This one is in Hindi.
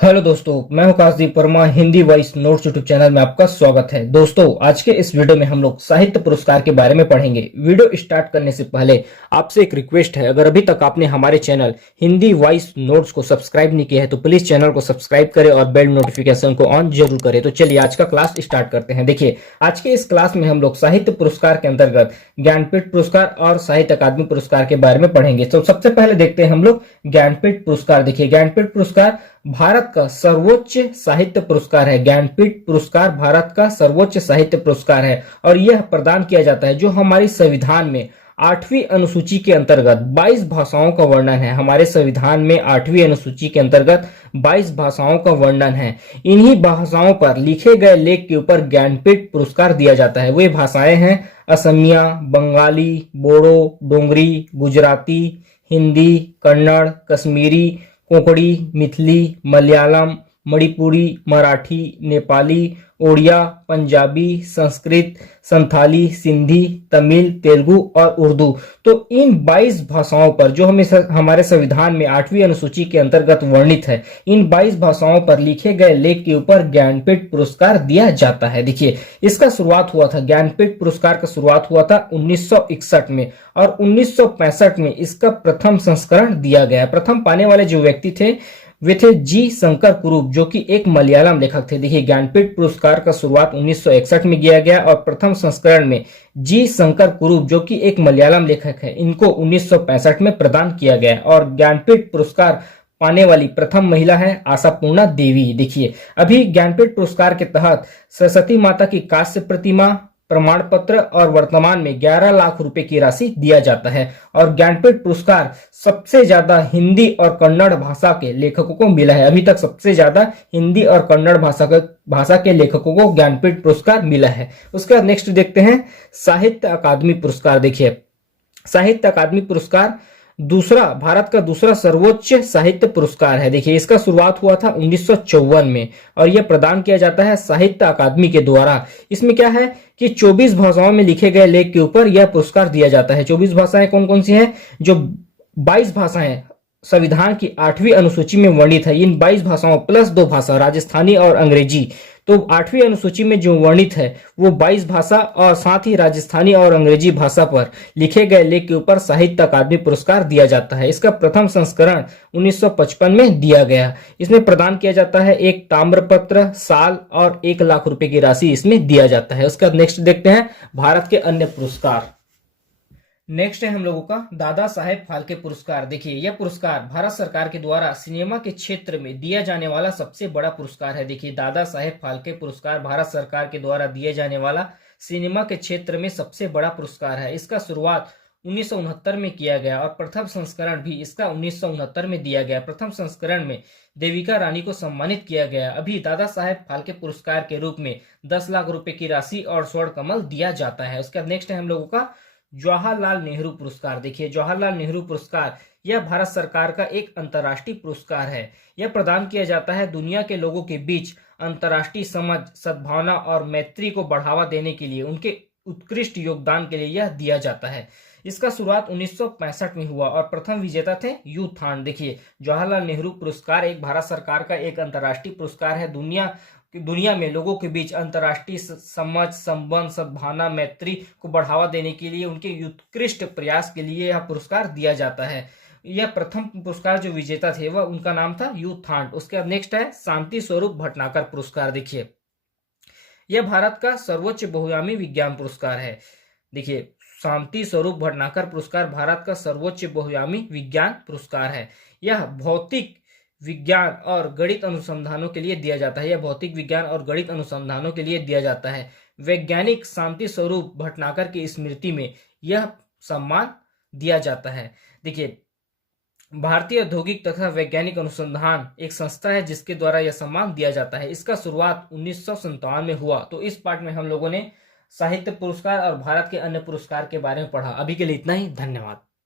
हेलो दोस्तों, मैं हूं Kashdeep Verma. Hindi voice notes YouTube channel में आपका स्वागत है। दोस्तों, आज के इस वीडियो में हम लोग साहित्य पुरस्कार के बारे में पढ़ेंगे। वीडियो स्टार्ट करने से पहले आपसे एक रिक्वेस्ट है, अगर अभी तक आपने हमारे चैनल हिंदी वॉइस नोट्स को सब्सक्राइब नहीं किया है तो प्लीज चैनल को सब्सक्राइब करें और बेल नोटिफिकेशन को ऑन जरूर करें। तो चलिए आज का क्लास स्टार्ट करते हैं। देखिए, आज के इस क्लास में हम लोग साहित्य पुरस्कार के अंतर्गत ज्ञानपीठ पुरस्कार और साहित्य अकादमी पुरस्कार के बारे में पढ़ेंगे। तो सबसे पहले देखते हैं हम लोग ज्ञानपीठ पुरस्कार। देखिए, ज्ञानपीठ पुरस्कार भारत का सर्वोच्च साहित्य पुरस्कार है। ज्ञानपीठ पुरस्कार भारत का सर्वोच्च साहित्य पुरस्कार है और यह प्रदान किया जाता है जो हमारी संविधान में 8वीं अनुसूची के अंतर्गत 22 भाषाओं का वर्णन है। हमारे संविधान में 8वीं अनुसूची के अंतर्गत 22 भाषाओं का वर्णन है। इन्हीं भाषाओं पर लिखे गए लेख के ऊपर ज्ञानपीठ पुरस्कार दिया जाता है। वे भाषाएं हैं असमिया, बंगाली, बोडो, डोंगरी, गुजराती, हिंदी, कन्नड़, कश्मीरी, कोंकणी, मिथिली, मलयालम, मणिपुरी, मराठी, नेपाली, ओडिया, पंजाबी, संस्कृत, संथाली, सिंधी, तमिल, तेलुगु और उर्दू। तो इन 22 भाषाओं पर जो हमारे संविधान में 8वीं अनुसूची के अंतर्गत वर्णित है, इन 22 भाषाओं पर लिखे गए लेख के ऊपर ज्ञानपीठ पुरस्कार दिया जाता है। देखिए, इसका शुरुआत हुआ था, ज्ञानपीठ पुरस्कार का शुरुआत हुआ था 1961 में और 1965 में इसका प्रथम संस्करण दिया गया। प्रथम पाने वाले जो व्यक्ति थे वे थे जी शंकर कुरूप, जो कि एक मलयालम लेखक थे। देखिए, ज्ञानपीठ पुरस्कार का शुरुआत 1961 में किया गया और प्रथम संस्करण में जी शंकर कुरूप, जो कि एक मलयालम लेखक है, इनको 1965 में प्रदान किया गया और ज्ञानपीठ पुरस्कार पाने वाली प्रथम महिला है आशापूर्णा देवी। देखिए, अभी ज्ञानपीठ पुरस्कार के तहत सरस्वती माता की कांस्य प्रतिमा, प्रमाण पत्र और वर्तमान में 11 लाख रुपए की राशि दिया जाता है। और ज्ञानपीठ पुरस्कार सबसे ज्यादा हिंदी और कन्नड़ भाषा के लेखकों को मिला है। अभी तक सबसे ज्यादा हिंदी और कन्नड़ भाषा के लेखकों को ज्ञानपीठ पुरस्कार मिला है। उसके बाद नेक्स्ट देखते हैं साहित्य अकादमी पुरस्कार। देखिए, साहित्य अकादमी पुरस्कार भारत का दूसरा सर्वोच्च साहित्य पुरस्कार है। देखिए, इसका शुरुआत हुआ था 1954 में और यह प्रदान किया जाता है साहित्य अकादमी के द्वारा। इसमें क्या है कि 24 भाषाओं में लिखे गए लेख के ऊपर यह पुरस्कार दिया जाता है। 24 भाषाएं कौन कौन सी हैं? जो 22 भाषाएं संविधान की 8वीं अनुसूची में वर्णित है, इन 22 भाषाओं प्लस 2 भाषा राजस्थानी और अंग्रेजी। तो 8वीं अनुसूची में जो वर्णित है वो 22 भाषा और साथ ही राजस्थानी और अंग्रेजी भाषा पर लिखे गए लेख के ऊपर साहित्य अकादमी पुरस्कार दिया जाता है। इसका प्रथम संस्करण 1955 में दिया गया। इसमें प्रदान किया जाता है एक ताम्रपत्र, साल और 1 लाख रुपए की राशि इसमें दिया जाता है। उसके बाद नेक्स्ट देखते हैं भारत के अन्य पुरस्कार। नेक्स्ट है हम लोगों का दादा साहेब फाल्के पुरस्कार। देखिए, यह पुरस्कार भारत सरकार के द्वारा सिनेमा के क्षेत्र में दिया जाने वाला सबसे बड़ा पुरस्कार है। देखिए, दादा साहेब फाल्के पुरस्कार भारत सरकार के द्वारा दिए जाने वाला सिनेमा के क्षेत्र में सबसे बड़ा पुरस्कार है। इसका शुरुआत 1969 में किया गया और प्रथम संस्करण भी इसका 1969 में दिया गया। प्रथम संस्करण में देविका रानी को सम्मानित किया गया। अभी दादा साहेब फाल्के पुरस्कार के रूप में 10 लाख रुपए की राशि और स्वर्ण कमल दिया जाता है। उसके बाद नेक्स्ट है हम लोगों का जवाहरलाल नेहरू पुरस्कार। देखिए, जवाहरलाल नेहरू पुरस्कार यह भारत सरकार का एक अंतर्राष्ट्रीय पुरस्कार है। यह प्रदान किया जाता है दुनिया के लोगों के बीच अंतर्राष्ट्रीय समझ, सद्भावना और मैत्री को बढ़ावा देने के लिए उनके उत्कृष्ट योगदान के लिए यह दिया जाता है। इसका शुरुआत 1965 में हुआ और प्रथम विजेता थे यू थान। देखिए, जवाहरलाल नेहरू पुरस्कार एक भारत सरकार का एक अंतर्राष्ट्रीय पुरस्कार है। दुनिया में लोगों के बीच अंतर्राष्ट्रीय समझ, संबंध, सद्भावना, मैत्री को बढ़ावा देने के लिए उनके उत्कृष्ट प्रयास के लिए यह पुरस्कार दिया जाता है। यह प्रथम पुरस्कार जो विजेता थे वह उनका नाम था यू थांट। उसके बाद नेक्स्ट है शांति स्वरूप भटनागर पुरस्कार। देखिए, यह भारत का सर्वोच्च बहुआयामी विज्ञान पुरस्कार है। देखिए, शांति स्वरूप भटनागर पुरस्कार भारत का सर्वोच्च बहुआयामी विज्ञान पुरस्कार है। यह भौतिक विज्ञान और गणित अनुसंधानों के लिए दिया जाता है। यह भौतिक विज्ञान और गणित अनुसंधानों के लिए दिया जाता है। वैज्ञानिक शांति स्वरूप भटनागर की स्मृति में यह सम्मान दिया जाता है। देखिए, भारतीय औद्योगिक तथा वैज्ञानिक अनुसंधान एक संस्था है जिसके द्वारा यह सम्मान दिया जाता है। इसका शुरुआत 1957 में हुआ। तो इस पार्ट में हम लोगों ने साहित्य पुरस्कार और भारत के अन्य पुरस्कार के बारे में पढ़ा। अभी के लिए इतना ही, धन्यवाद।